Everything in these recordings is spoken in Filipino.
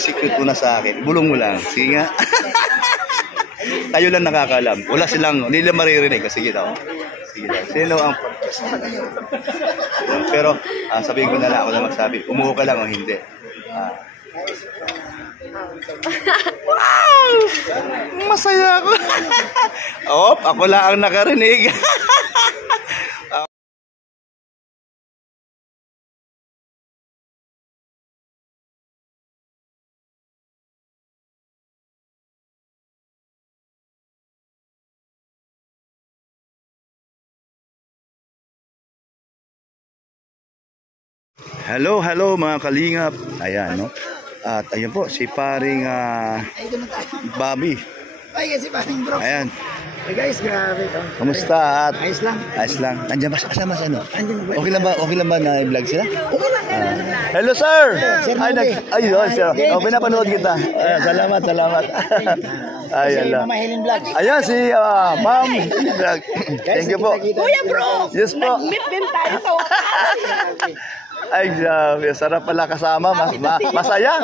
secret mo na sa akin. Bulong mo lang. Sige nga. Tayo lang nakakalam. Wala silang, hindi nila maririnig. Sige daw. Sige daw. Sino ang podcast? Pero sabihin ko na lang, ako na magsabi. Umuho ka lang o hindi. Wow! Masaya ako. Ako lang ang nakarinig. Hello mga kalingap. Ayan, no? At ayun po, si paring Bobby. Ay, si paring bro. Ayan. Hey guys, grabe. Kamusta? At Ayos lang. ayos lang. Nandiyan ba? Kasama sa ano? Andyan ba? Okay lang ba na i-vlog sila? Okay lang. Hello, sir! Sir Bobby. Sir. Pinapanood kita. Salamat. Ay, ala. Mama Helen Vlog. Ayan, si Ma'am. Thank you po. Kuya bro! Yes po. Nag-meet din tayo sa wakas. Ay, grabe. Sarap pala kasama. Masaya,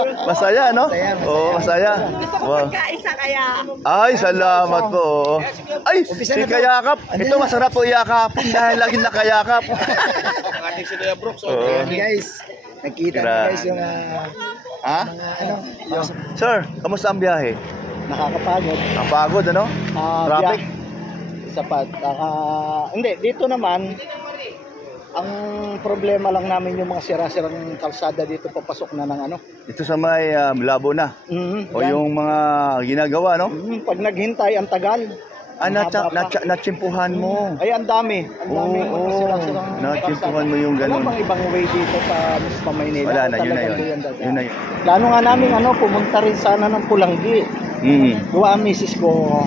no? Oo, masaya. Gusto ko Wow. magkaisa kaya. Ay, salamat po. Ay, si Kayakap. Ito masarap po iyakapin dahil lagi nakayakap. Ating si Kuya Brooks. Guys, nakita na guys yung Ha? Sir, kamusta ang biyahe? nakakapagod. Ang pagod, ano? Traffic? Sapat. Hindi, dito naman, ang problema lang namin yung mga sira-sirang kalsada dito papasok na ng ano. Ito sa may labo na. O yung mga ginagawa, no? Pag naghintay, ang tagal. Natsimpuhan mo. Ay, ang dami. Ang dami yung mga sira-sirang Natsimpuhan mo yung Wala ganun. bang ibang way dito sa Maynila? Wala na, yun na Talagang yun. doon dati? Yun na yun. Plano nga namin pumunta rin sana ng Pulanggi. Gawa ang misis ko,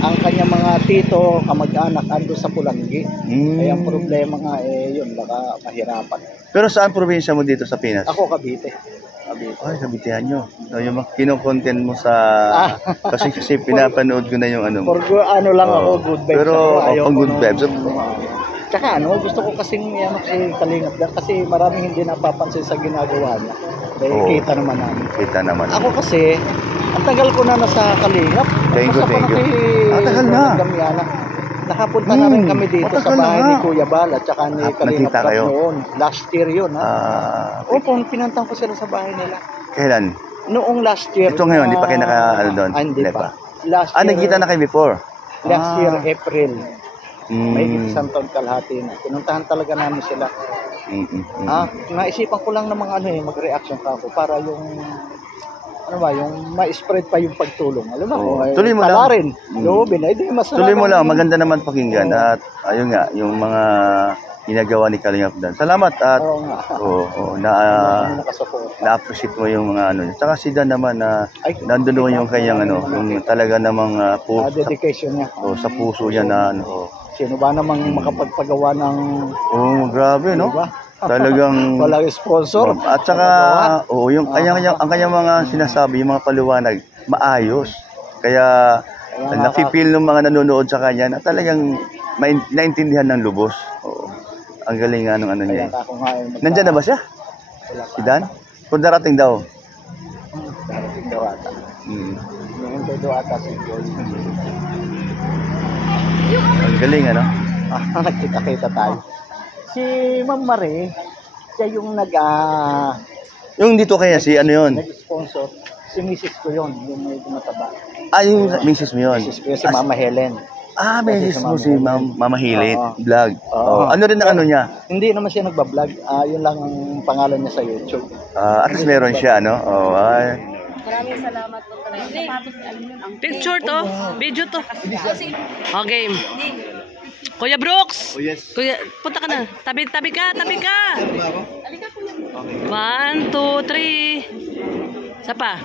ang kanya mga tito, kamag-anak ando sa Pulanggi. Kaya ang problema nga yun, baka mahirapan. Pero saan probinsya mo dito sa Pinas? Ako Cavite. Ay, kabitihan nyo. So, yung kino-content mo sa... kasi pinapanood ko na yung ano mo. For ano lang ako, good vibes. Pero pang good vibes. Tsaka gusto ko kasing Kalingap lang kasi maraming hindi napapansin sa ginagawa niya. Kita naman namin. Kita naman. Ako kasi, ang tagal ko na nasa Kalingap. Thank you. Tagal na. Nakapunta na rin kami dito sa bahay ni Kuya Bal at saka ni Kalingap kayo noon. Last year yun, ha? Pinantang ko sila sa bahay nila. Kailan? Noong last year. Ito ngayon, hindi pa kayo doon? Hindi pa. Last year, nakita na kayo before? Last year, April. May isang taon kalahati na. Pinuntahan talaga namin sila. Naisipan ko lang ng mga mag-reaction ka ako para yung yung ma-spread pa yung pagtulong. Alam mo, tuloy mo lang. Rin. Tuloy mo lang, maganda naman pakinggan. At ayun nga, yung mga ginagawa ni Kalingap Dan. Salamat at na-appreciate mo yung mga ano. Tsaka si Dan naman nandun naman yung kanyang yung talaga namang dedication niya. Sa puso niya na Sino ba namang makapagpagawa ng grabe, no? Diba? Talagang walang sponsor. At saka yung ang kanyang mga sinasabi, yung mga paliwanag, maayos. Kaya nafe-feel ng mga nanonood sa kanya na talagang naintindihan ng lubos. Ang galing nga nung niya. Nandiyan na ba siya? Si Dan? Kung darating daw. Darating daw ata. Ngayon daw ata si George. Ang galing, ano? Nagkita-kita tayo. Si Ma'am Marie, siya yung yung dito kaya si yun? nag-sponsor. Si Mrs. ko yun, yung may mataba. Yung Mrs. mo yun? Mrs. ko yun, si Mama Helen. Mrs. mo si Mama Helen, vlog. Ano rin ang niya? Hindi naman siya nagbablog. Yun lang ang pangalan niya sa YouTube. At least meron siya, no? Maraming salamat po talaga. Picture to, video to. Okay. Kuya Brooks! Yes. Kuya, punta ka na. Tabi ka! 1, 2, 3. Isa pa.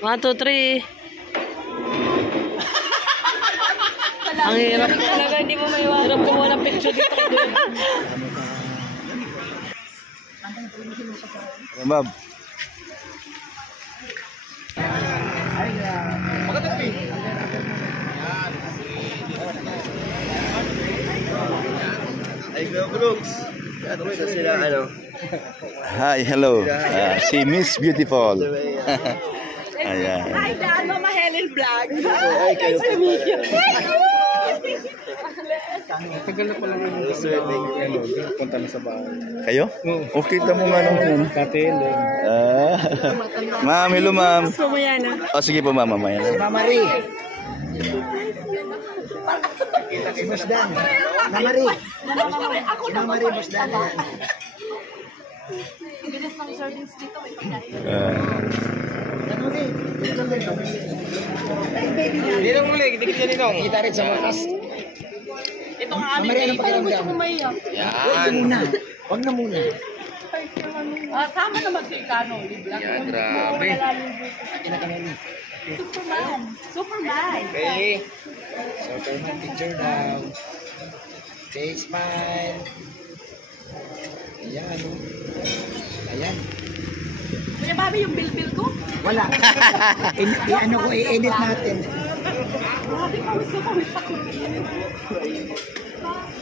1, 2, 3. Ang hirap. Talaga hindi mo maiwan. Hirap kumuha ng picture dito. Bob. Ay, Kuya Brooks. sila, ano? Hi, hello. Si Miss Beautiful. Ayan. Hi, Dan, Mama Helen Vlog. Ay, kayo po. Tagal na pala ng punta na sa bahay. Kayo? Okay, kita mo nga naman. Dati hindi. Ma'am, hello ma'am. Mamaya na. O sige po ma'am, mamaya na. Mama Marie. Boss Dan. Mama Marie. Mama Marie, Boss Dan. Bilis ng sardines dito. Hindi na muli, dikit yan ito. Kita rin sa wakas. Ito ang aming date. Parang gusto ko maiyak. Yan. Huwag na muna. Sama naman si Ikano. Yan, grabe. Superman. Superman. Okay. So, Superman picture now. Okay, smile. Ayan. Ayan. Kuya Bobby, yung bill ko? Wala. I-ano ko, i-edit natin. Grabe, pawis ako.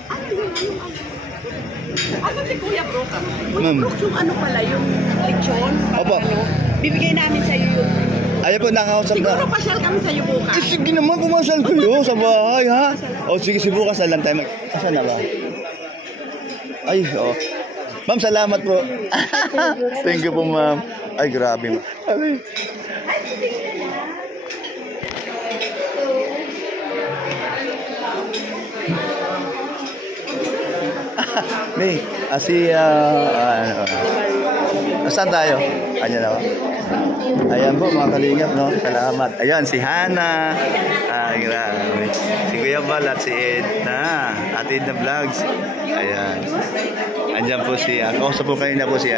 Ano yun? Asa si Kuya Brooke? Kuya Ma'am. Brooke, yung ano pala, yung lechon? Opo. Ano, bibigay namin sa iyo yun. Ayaw po, nakausap Siguro na. pasyal kami sa iyo bukas. Sige naman, pumasal kayo sa bahay, ha? O sige, bukas na lang tayo Asan na ba? Ay, oh. Ma'am, salamat po. Thank you po, ma'am. Ay, grabe, ma'am. Ay. May, saan tayo? Ayan na ba? Ayan po mga kalingap, no? Salamat. Ayan, si Hana. Ay, grabe. Si Kuya Bal at si Edna. At Edna Vlogs. Ayan. Andyan po si, kausap po kanina po si,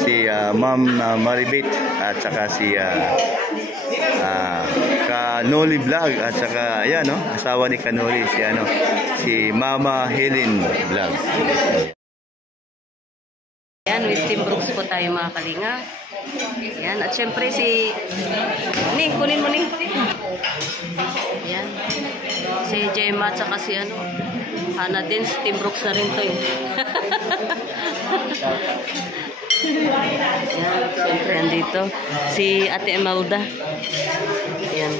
si Ma'am Maribit at saka si Kanoli Vlog at saka, ayan, no? Asawa ni Kanoli, si Mama Helen Vlog. Yan, with Team Brooks po tayo mga kalinga. Yan, at syempre si... Ni, kunin mo ni. Yan. Si Gemma at saka si Hana din, si Team Brooks na rin to eh. Yan, syempre andito. Si Ate Emelda. Yan.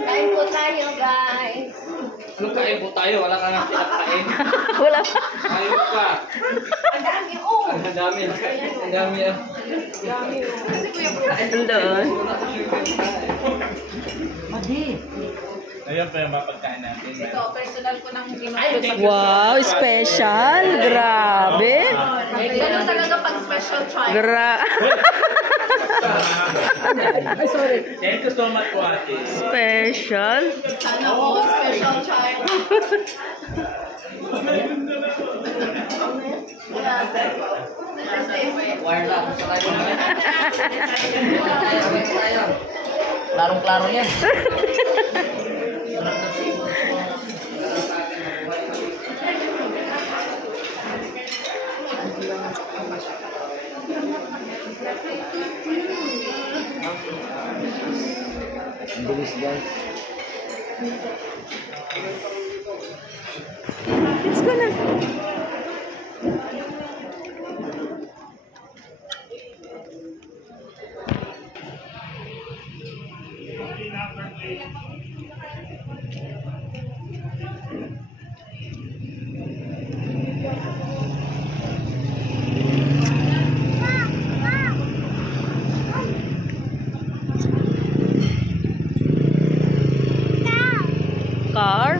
Kain po tayo, guys. Anong kain po tayo? Wala ka nga pinakain. Wala pa. Ayos ka. Ang dami, oh. Ang dami. Ang dami. Kasi Kuya Brooke. Andun. Ayan pa yung mapagkain natin. Ito, personal ko nang ginusto. Wow, special. Grabe. Ganun talaga pag special try. Ay, sorry. Thank you so much po, ate. Special. Sana all special try. Wire lang sa kayo. Klarong-klaro yan. Ang bilis, guys. Let's go na. Car?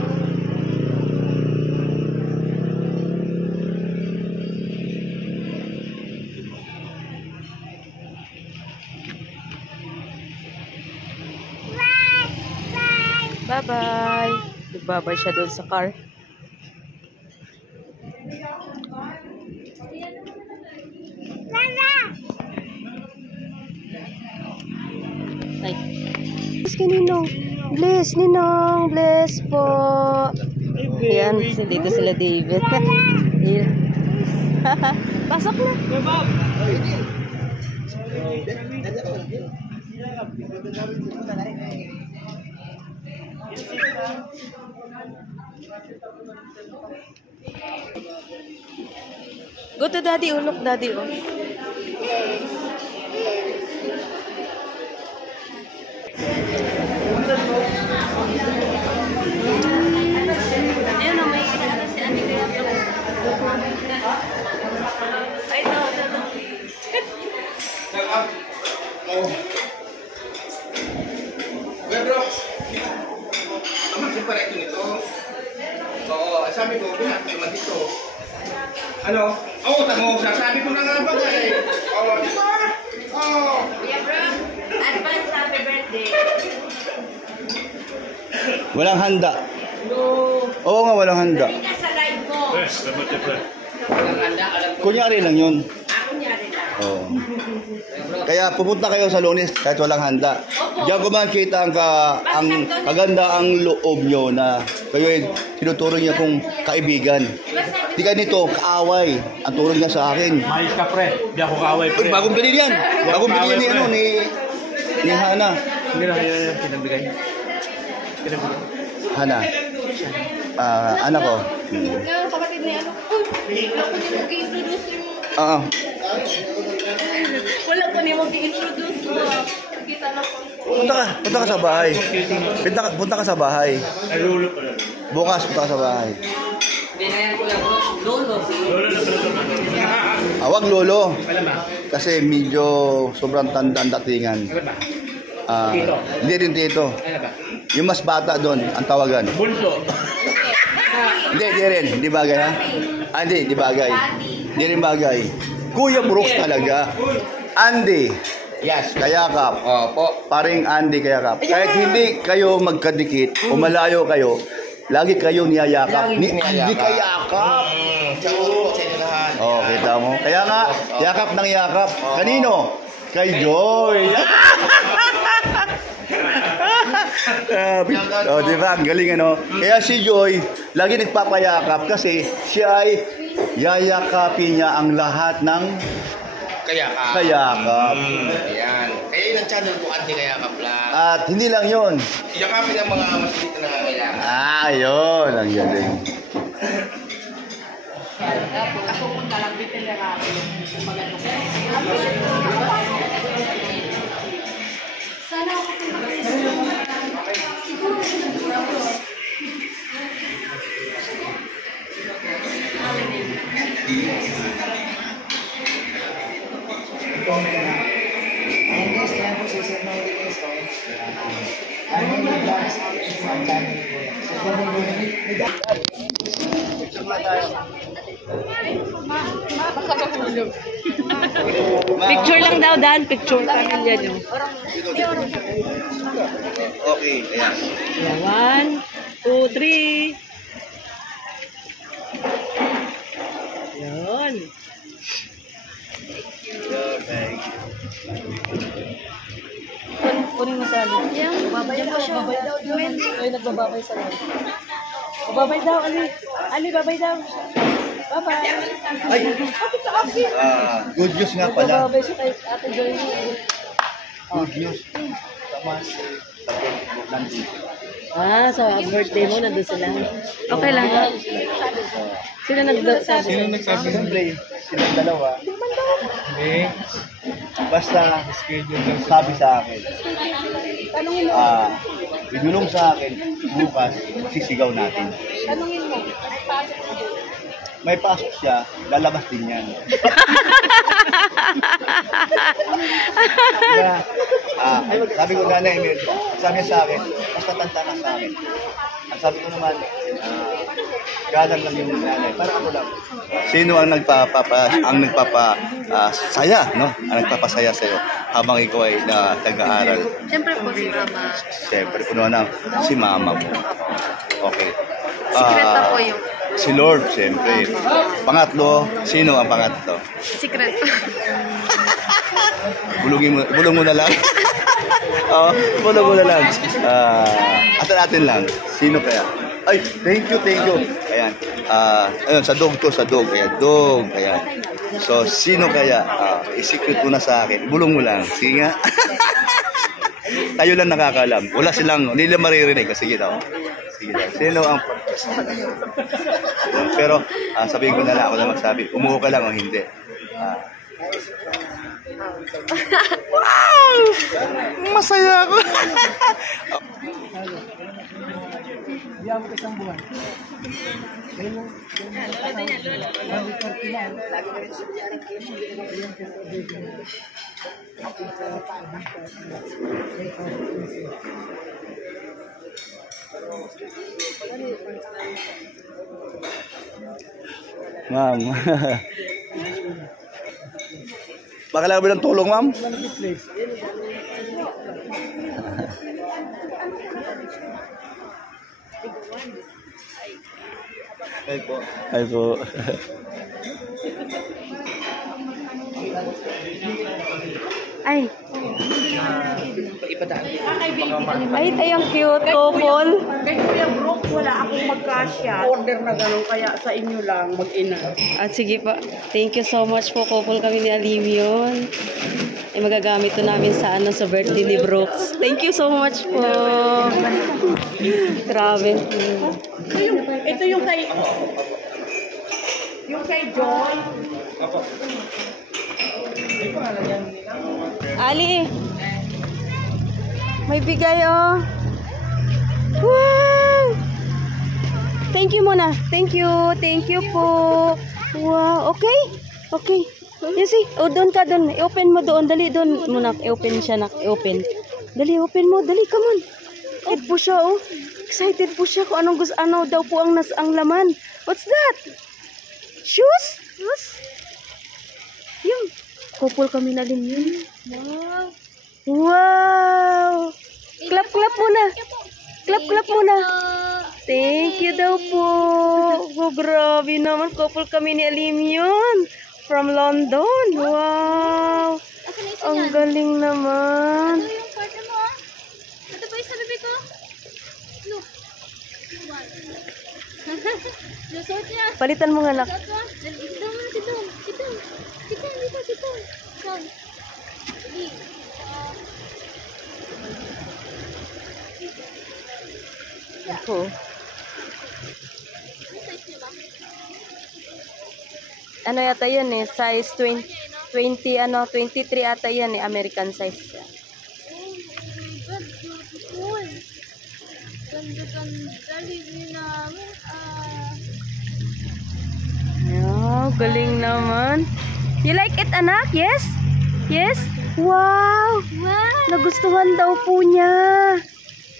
Nagbabay siya doon sa car. Ay. Bless kay Ninong. Bless, Ninong. Bless po. Yan, dito sila David. Pasok na. Go to daddy, look daddy, oh. Ayun, oh, may ano si Ate Kaya. Ay, ito. Bro, ang separate nito. Oo, sabi ko, kung naman dito. Ano? Oo, tango, sasabi ko na nga ba eh. Oo, di ba? Oo. Yeah, bro. Advance happy birthday. Walang handa. No. Oo nga, walang handa. Hindi sa live mo. Kunyari lang yun. Ako niya rin lang. Oo. Kaya pupunta kayo sa Lunes kahit walang handa. Diyan ko makikita ang kaganda ang loob nyo na kayo ay tinuturo niya kong kaibigan. Di ka nito, kaaway. Ang turo niya sa akin. Mayos ka, pre. Di ako kaaway, pre. Bagong bilhin yan. Bagong bilhin ni ano, ni Hana. Hindi na kaya pinabigay. Hana. Anak ko. Kapatid ni ano? Wala ko niya mag-introduce yung... Oo. Wala ko niya mag-introduce mo. Kita na po. Punta ka sa bahay. Punta ka sa bahay. Ay, lulo pala. Bukas punta ka sa bahay. Lolo. Wag lolo. Alam ba? Kasi medyo sobrang tanda ang datingan. Alam ba? Hindi rin tito. Alam ba? Yung mas bata doon, ang tawagan. Bunso. Hindi rin. Hindi bagay, ha? Hindi bagay. Hindi rin bagay. Kuya Brooks talaga. Andy. Yes. Kayakap. Opo. Paring Andy Kayakap. Kahit hindi kayo magkadikit o malayo kayo, lagi kayo niyayakap. Ni Andy Kayakap. Sa ulo, sa ilahan. Oh, kita mo. Kaya nga, yakap ng yakap. Kanino? Kay Joy. Oh, di ba? Ang galing ano. Kaya si Joy, lagi nagpapayakap kasi siya ay yayakapin niya ang lahat ng Kayakap. kayakap. Ayan. Kaya yun ang channel ko, Ate Kayakap lang. At hindi lang yon. Yakapin ang mga masilita na nangangailangan. Yun. Ang galing. Sana ako Picture lang daw, Dan. Picture lang yan. Okay. Ayan. 1, 2, 3. Yan. Kunin mo sa ano. Babay daw siya. Ay, nagbababay sa ano. Babay daw, Ali. Ali, babay daw. Bye-bye. Ay, good news nga pala. Nagbababay siya kay Ate Joy. Good news. Tama. Nandito. Sa birthday mo, nandun sila. Okay lang. Sino nagsabi? Sino nagsabi? Siyempre, silang dalawa. Hindi. Basta, Schedule lang. sabi sa akin. Idulong sa akin, bukas, sisigaw natin. tanungin mo. May pasok siya, lalabas din yan. Kaya, sabi ko nanay Imelda, sabi niya sa akin, mas matanda ka sa akin. Ang sabi ko naman, Galang lang yung nanay. Para ako lang. Sino ang saya, no? Ang nagpapasaya sa'yo habang ikaw ay nag-aaral? Siyempre po si Mama. Siyempre, puno na si mama mo. Okay. Sikreto po yung. Si Lord, siyempre. Pangatlo, sino ang pangatlo? Sikreto. Bulong mo na lang. Oo, bulong mo na lang. Atin lang. Sino kaya? Ay, thank you. Ayan. Ayun, sa dog. Ayan, dog. Ayan. So, sino kaya? I-secret mo na sa akin. Bulong mo lang. Sige nga. Tayo lang nakakalam. Hindi nila maririnig. Sige daw. Sino ang pero sabihin ko na lang, ako na magsabi. Umuho ka lang o hindi. Wow! Masaya ako. Ma'am. Baka lang ba ng tulong, ma'am? Ay po. Ay. Ay, ang cute couple. Kay Kuya Brooke, wala akong magkasya. Order na gano'n, kaya sa inyo lang mag-ina. At sige po. Thank you so much po, couple kami ni Alimion. Ay, magagamit to namin sa birthday ni Brooks. Thank you so much po. Grabe. Ito yung kay... Yung kay Joy. Ali, may bigay oh. Wow! Thank you muna. Thank you po. Wow, okay. Yes, doon ka doon. I-open mo doon. Dali doon muna. I-open siya nak. I-open. Dali, open mo. Dali, come on. Excited po siya oh. Excited po siya kung ano daw po ang laman. What's that? Shoes? Yung couple kami na din yun. Wow! Clap muna. Clap muna. Thank you daw po. Oh, grabe naman. Couple kami ni Alimion. From London. Wow! Ang galing naman. Ito yung partner mo ah. Ito ba yung sa bibig ko? Look. Lusot niya. Palitan mo nga anak. Sit down. Son. Sige. Ako. Ano yata yun eh, size 23 ata yan eh, American size siya. Beautiful. Ganda. Libre namin. Wow, galing naman. You like it, anak? Yes? Wow! Nagustuhan daw po niya.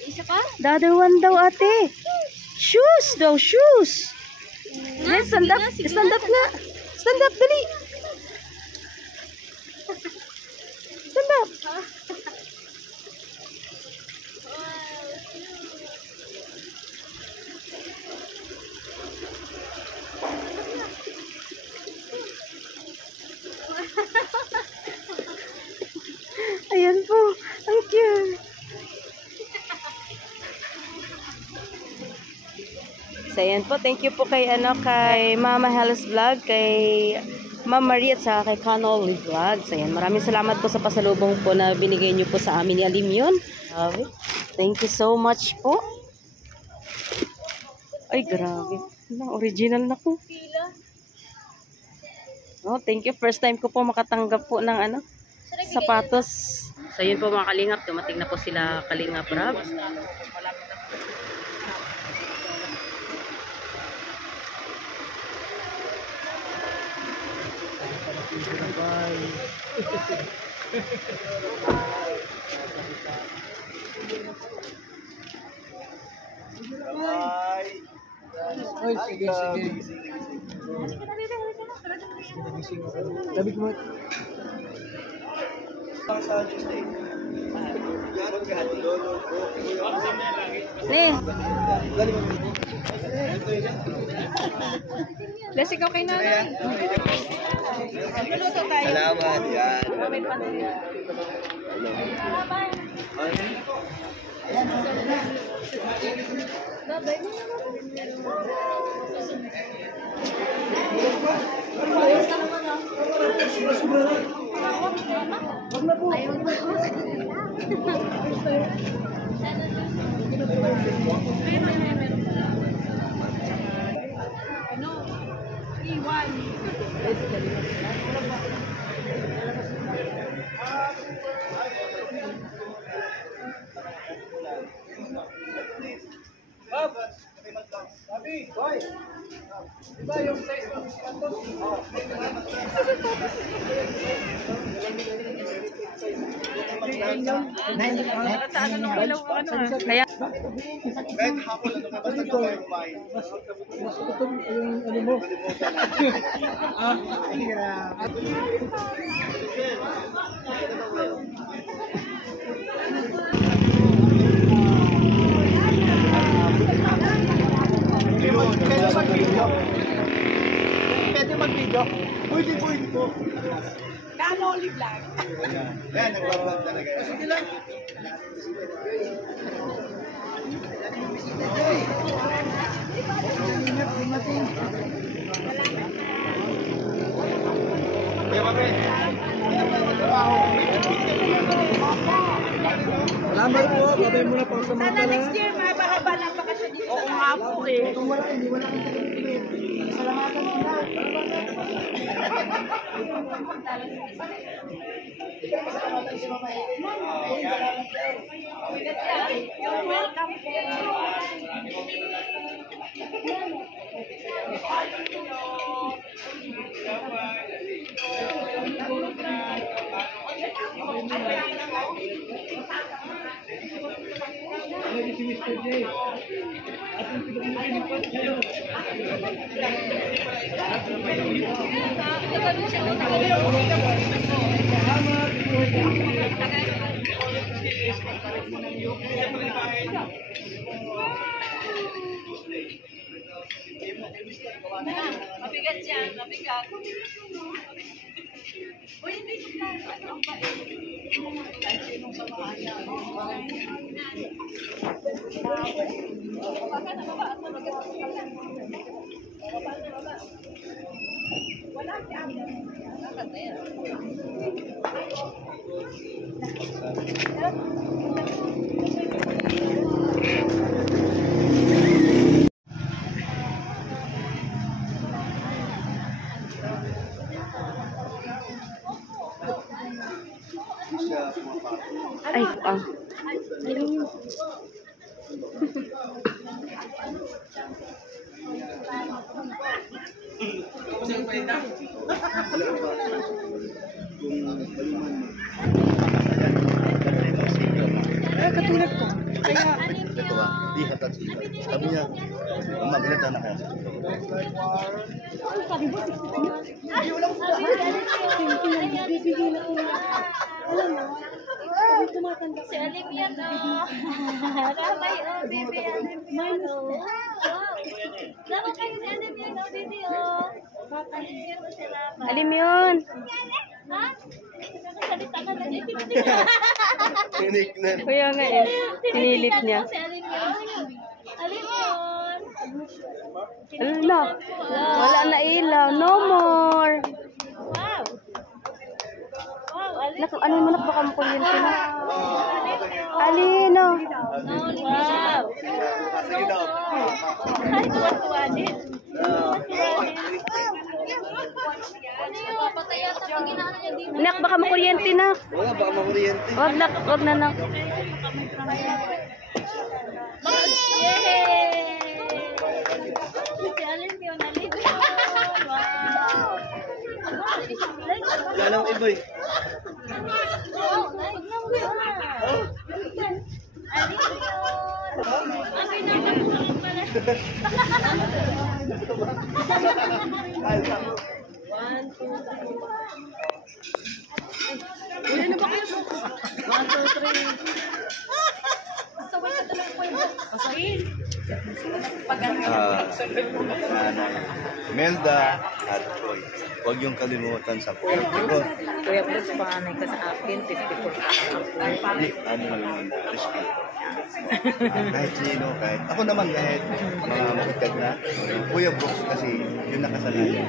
Isa pa? The other one daw, ate. Shoes daw, shoes. Yes, stand up nga. Stand up, dali. Stand up. Ayan po. Ang cute. So, ayan po. Thank you po kay Mama Hellas Vlog, kay Ma'am Marie at sa kay Canol Vlog. So, ayan. Maraming salamat po sa pasalubong po na binigay niyo po sa amin ni Alimion. Thank you so much po. Ay, grabe. Original na po. Oh, thank you. First time ko po makatanggap po ng sapatos. So yun po mga kalingap, dumating na po sila Kalingap Rob. Bye. Oy, sige, sige. Sabi ko mo. Ne. Les, ikaw kay nanay. Magluluto tayo. Salamat. Yan. May pansin. Kaya Mas utong yung ano mo. Pwede mag-video? Pwede po. Kano olive lang? Yan, nagbablog talaga. Sige lang. Salamat po. Babay muna po sa mga Sana next year, mahaba ng bakasyon dito sa nga po eh. Kung wala, hindi wala kang tagapin. Salamatan mo na. You're welcome po. Si Mr. J. Ating pinag-iinipan. Mabigat yan, mabigat. Uy, hindi ko plan. Ano ang bait? Sinong samahan niya? Baka na baba. Wala siya. Dapat na yan. ay, Katulad ko. Kaya, ito ba? Di hatat sila. Sabi niya, mag-ilata na kaya. Sabi mo, 60 na. Ay, walang bibigay na ko. Alam mo, tumatanda. Si Alim yan, oh. Rabay, oh, baby, Alim yan, oh. Dapat kayo si Alim yan, oh, baby, oh. Alim yan, oh, si Rabay. alim yun. Ha? Nakasalita ka na dito. Kaya nga eh, sinilip niya. Si Alim yan. Alim yun. Ala, wala na ilaw. No more. Wow. Wow, Alim. Ano mo na baka makuliyan ko na. Alim yun. Alino. Wow. Ay, tuwa-tuwa din. Tuwa-tuwa din. Papatay yata pag inaano niya dito. Nak, baka makuryente na. Wala, baka makuryente. Wag na nak. Yay! Si Alim yun, Alim yun. Wow. Wala nang iba eh. Alim yun. Ang pinaka pala. Uy, ano ba kayo? 1, 2, 3. Sabay ka talaga po yung pasahin. Nanay Melda at Joy. Huwag yung kalimutan sa Kuya Brooks. Kuya Brooks, panganay ka sa akin, 54 ka ang Hindi, ano naman, risky. Kahit sino, kahit ako naman, kahit mga masikad na, Kuya Brooks kasi yun nakasalayan.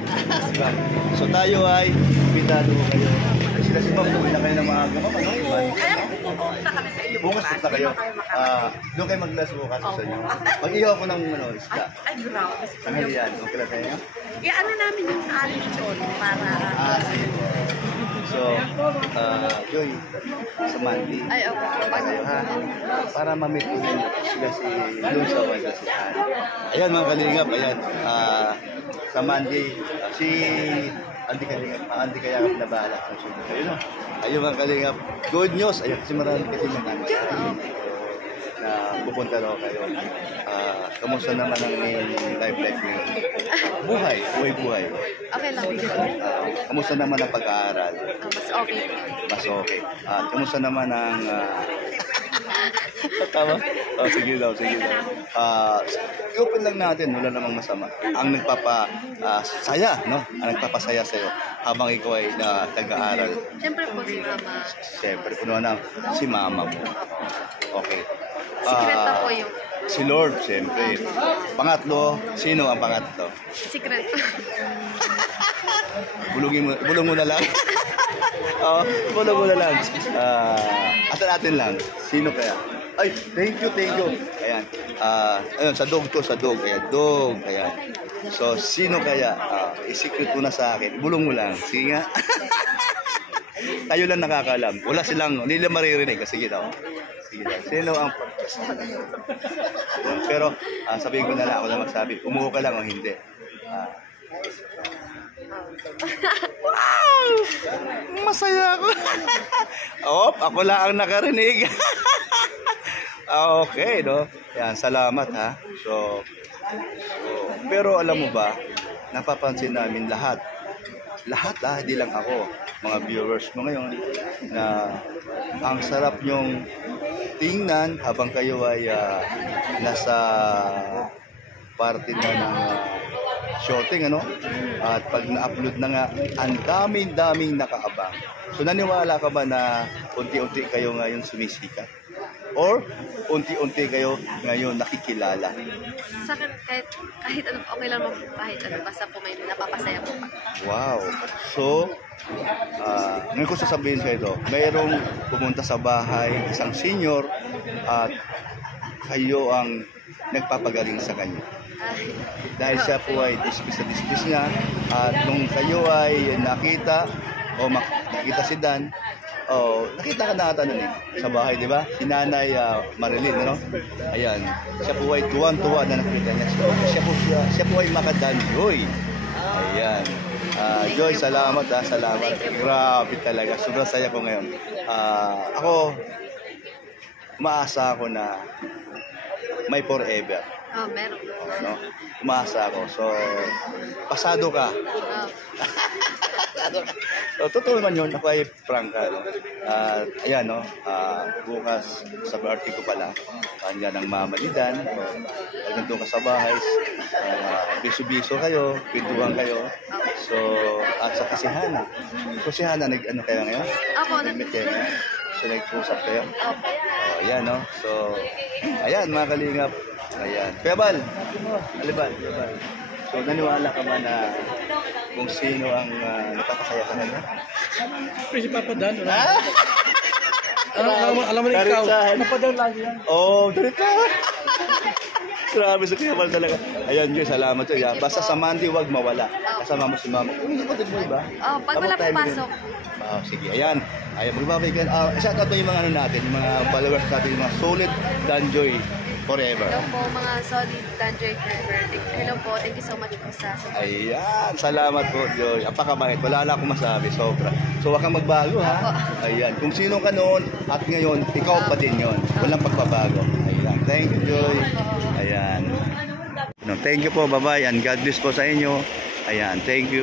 Diba? So tayo ay pitado kayo. Sila si Ma'am, tuloy na kayo ng mga gamang, ano? pupunta kami sa iyo. Bukas punta kayo. Doon kayo mag-glass bukas sa inyo. Mag-ihaw ako ng isda. Ay, grabe. Tanghalian, okay lang tayo? Ano namin yung sa alin yun para... Sige. So, Joy, sa Monday. Ay, okay. Para ma-meet ko din sila si Luz sa Wanda si Anne. Ayan mga kalingap, ayan. Sa Monday, si Andy Kayakap na bahala. Ayun o. Ayun mga kalingap. Good news. Ayun, kasi marami kasi na pupunta daw kayo. Kamusta naman ang life niyo? Buhay. Okay lang. Kamusta naman ang pag-aaral? Mas okay. Mas okay. At kamusta naman ang... Tama? Sige daw. I-open lang natin, wala namang masama. Ang nagpapasaya, no? Ang nagpapasaya sa'yo habang ikaw ay nag-aaral. Siyempre po si Mama. Siyempre, puno na si mama mo. Okay. Secret na po yung... Si Lord, siyempre. Pangatlo, sino ang pangatlo? Secret. Bulong mo na lang. Bulong mo na lang. Atin lang. Sino kaya? Ay, thank you. Ayan. Ayun, sa dog. Ayan, dog. Ayan. So, sino kaya? I-secret mo na sa akin. Bulong mo lang. Sige nga. Tayo lang nakakalam. Hindi nila maririnig. Sige daw. Sino ang pero sabihin ko na lang, ako na magsabi. Umuho ka lang o hindi. Wow! Masaya ako. Ako lang ang nakarinig. Okay, no? Yan, salamat ha. So, pero alam mo ba, napapansin namin lahat, hindi lang ako, mga viewers mo ngayon, na ang sarap nyong tingnan habang kayo ay nasa party na ng shooting, ano? At pag na-upload na nga, ang daming nakaabang. So naniwala ka ba na unti-unti kayo ngayon sumisikat? Or unti-unti kayo ngayon nakikilala? Sa akin, kahit ano, okay lang mo, kahit ano, basta po may napapasaya po pa. Wow! So, ngayon ko sasabihin sa ito, mayroong pumunta sa bahay, isang senior, at kayo ang nagpapagaling sa kanya. Dahil siya po ay dispis niya, at nung kayo ay nakita si Dan, nakita ka na ata nun sa bahay, di ba? Si Nanay Marilyn, ano? Ayan, siya po ay tuwan-tuwa na nakita niya. Siya po ay makadan, Joy. Ayan. Joy, salamat. Grabe talaga. Sobrang saya ko ngayon. Ako, umaasa ako na may forever. Meron. No? Umaasa ako. So, pasado ka. So, totoo naman yun. Ako ay prangka. No? Ayan, no? Bukas sa birthday ko pala. Kanya ng mama ni Dan. Pag nandun ka sa bahay, biso-biso kayo, pintuan kayo. So, at sa si Hana. So, si Hana, nag-ano kayo ngayon? Ako, Nag-meet kayo ngayon? So, nag-usap kayo? Ayan, no? So, ayan, mga kalingap. Ayan. Kuya Bal. Alibal. So, naniwala ka ba na kung sino ang napapasaya ka ngayon? Si Papa Dan. Alam mo na ikaw. Papa Dan lagi yan. Dirita. Grabe sa Kuya Bal talaga. Ayan, guys, salamat to. Basta sa Monday, wag mawala. Kasama mo si mama. Hindi pa din mo, ba? pag wala pumasok. Sige, ayan. Magbabay ka. Shout out to yung mga natin, yung mga followers natin, yung mga solid Danjoy forever. Hello po, mga solid Danjoy forever. Hello po, thank you so much po sa support. Ayan, salamat po, Joy. Apakabait, wala na akong masabi, sobra. So, wag kang magbago, ha? Ayan, kung sino ka noon at ngayon, ikaw pa din yon. Walang pagbabago. Ayan, thank you, Joy. Ayan. No, thank you po, bye-bye, and God bless po sa inyo. Ayan, thank you.